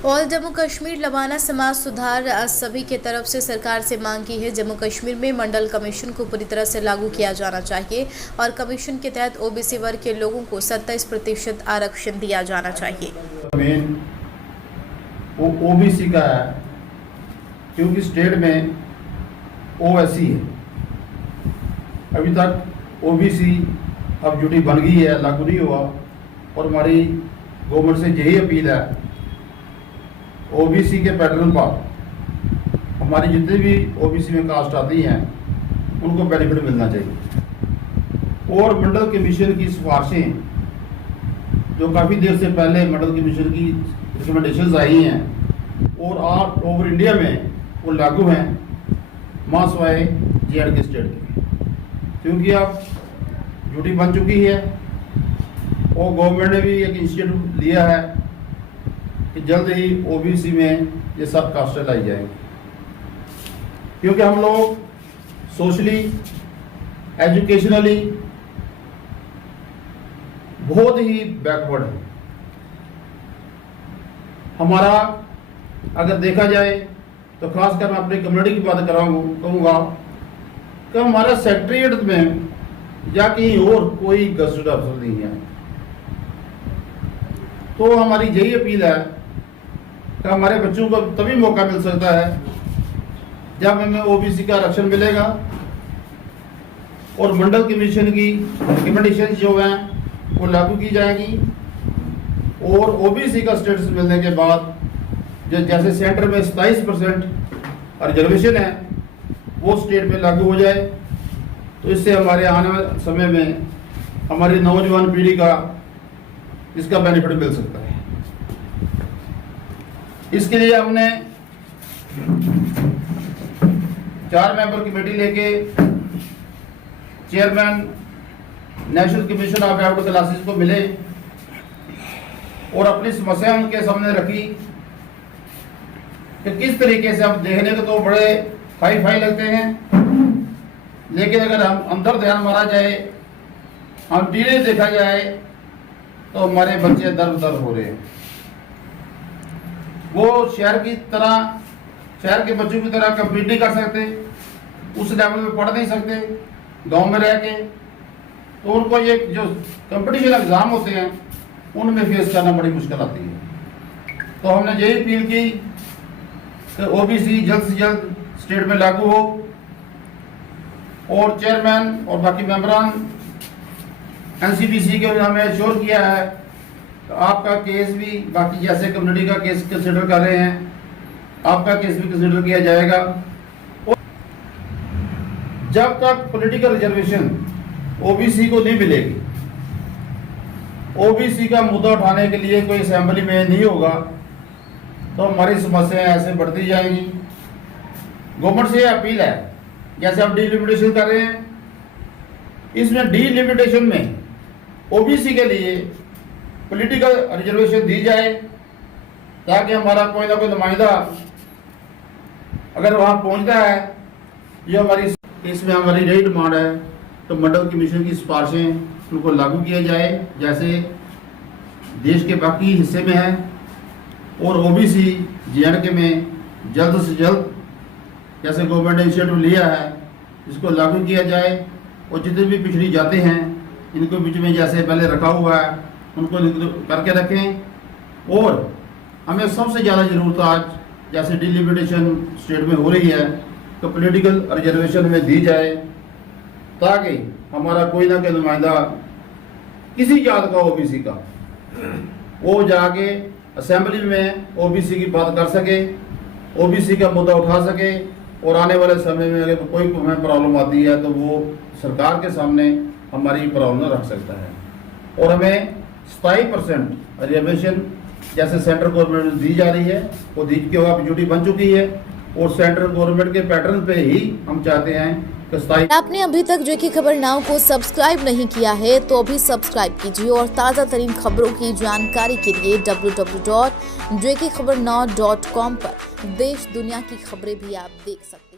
All Jammu Kashmir लवाना समाज सुधार सभी के तरफ से सरकार से मांग की है। जम्मू कश्मीर में मंडल कमीशन को पूरी तरह से लागू किया जाना चाहिए और कमीशन के तहत ओबीसी वर्ग के लोगों को 27% आरक्षण दिया जाना चाहिए। मेन वो ओबीसी का है, क्योंकि स्टेट में ओएससी है। अभी तक ओबीसी अब ड्यूटी बन गई है, लागू नहीं हुआ। और हमारी गवर्नमेंट से यही अपील है, ओबीसी के पैटर्न पर हमारी जितनी भी ओबीसी में कास्ट आती हैं उनको बेनिफिट मिलना चाहिए। और मंडल कमीशन की सिफारिशें जो काफ़ी देर से पहले मंडल कमीशन की रिकमेंडेशंस आई हैं और ऑल ओवर इंडिया में वो लागू हैं, मां सवाए जे.एंड.के स्टेट के, क्योंकि अब ड्यूटी बन चुकी है और गवर्नमेंट ने भी एक इनिशिएटिव लिया है कि जल्द ही ओबीसी में ये सब कास्टें लाई जाएंगी। क्योंकि हम लोग सोशली, एजुकेशनली बहुत ही बैकवर्ड है। हमारा अगर देखा जाए तो खासकर मैं अपनी कम्युनिटी की बात कहूँगा कि हमारा सेक्रेटरीट में या कहीं और कोई गजटेड अफसर नहीं है। तो हमारी यही अपील है कि हमारे बच्चों को तभी मौका मिल सकता है जब हमें ओबीसी का आरक्षण मिलेगा और मंडल कमीशन की रिकमेंडेशन जो हैं वो लागू की जाएंगी। और ओबीसी का स्टेटस मिलने के बाद जो जैसे सेंटर में 27% रिजर्वेशन है वो स्टेट में लागू हो जाए, तो इससे हमारे आने वाले समय में हमारी नौजवान पीढ़ी का इसका बेनिफिट मिल सकता है। इसके लिए हमने 4 मेंबर कमेटी लेके chairman national commission of backward classes को मिले और अपनी समस्या उनके सामने रखी कि किस तरीके से हम देखने को तो बड़े हाई फाई लगते हैं, लेकिन अगर हम अंदर ध्यान मारा जाए, हम डीले देखा जाए तो हमारे बच्चे दर दर हो रहे हैं। वो शहर की तरह, शहर के बच्चों की तरह कम्पीट नहीं कर सकते, उस लेवल में पढ़ नहीं सकते गांव में रह के। तो उनको ये जो कंपटीशन एग्जाम होते हैं उनमें फेस करना बड़ी मुश्किल आती है। तो हमने यही अपील की कि ओबीसी जल्द से जल्द स्टेट में लागू हो और चेयरमैन और बाकी मेंबरान एनसीपीसी के हमें एश्योर किया है तो आपका केस भी, बाकी जैसे कम्युनिटी का केस कंसिडर कर रहे हैं, आपका केस भी कंसिडर किया जाएगा। और जब तक पॉलिटिकल रिजर्वेशन ओबीसी को नहीं मिलेगी, ओबीसी का मुद्दा उठाने के लिए कोई असेंबली में नहीं होगा, तो हमारी समस्याएं ऐसे बढ़ती जाएंगी। गवर्नमेंट से अपील है, जैसे हम डिलिमिटेशन कर रहे हैं, इसमें डिलिमिटेशन में ओबीसी के लिए पॉलिटिकल रिजर्वेशन दी जाए ताकि हमारा कोई ना कोई नुमाइंदा अगर वहाँ पहुँचता है, ये हमारी इसमें हमारी यही डिमांड है तो मंडल कमीशन की सिफारिशें उनको लागू किया जाए जैसे देश के बाकी हिस्से में है। और ओबीसी जे.एंड.के में जल्द से जल्द जैसे गवर्नमेंट ने इनिशिएटिव लिया है इसको लागू किया जाए और जितने भी पिछड़ी जाते हैं इनको बीच में जैसे पहले रखा हुआ है उनको करके रखें। और हमें सबसे ज़्यादा ज़रूरत आज जैसे डिलिमिटेशन स्टेट में हो रही है तो पॉलिटिकल रिजर्वेशन में दी जाए ताकि हमारा कोई ना कोई नुमाइंदा किसी जात का ओबीसी का वो जाके असेंबली में ओबीसी की बात कर सके, ओबीसी का मुद्दा उठा सके और आने वाले समय में अगर कोई हमें प्रॉब्लम आती है तो वो सरकार के सामने हमारी प्रॉब्लम रख सकता है। और हमें 27% रिजर्वेशन जैसे सेंट्रल गवर्नमेंट दी जा रही है वो दी के अब ड्यूटी बन चुकी है और सेंट्रल गवर्नमेंट के पैटर्न पे ही हम चाहते हैं कि आपने अभी तक जो की खबर नाउ को सब्सक्राइब नहीं किया है तो अभी सब्सक्राइब कीजिए और ताज़ा तरीन खबरों की जानकारी के लिए www.jkhabarnow.com पर देश दुनिया की खबरें भी आप देख सकते हैं।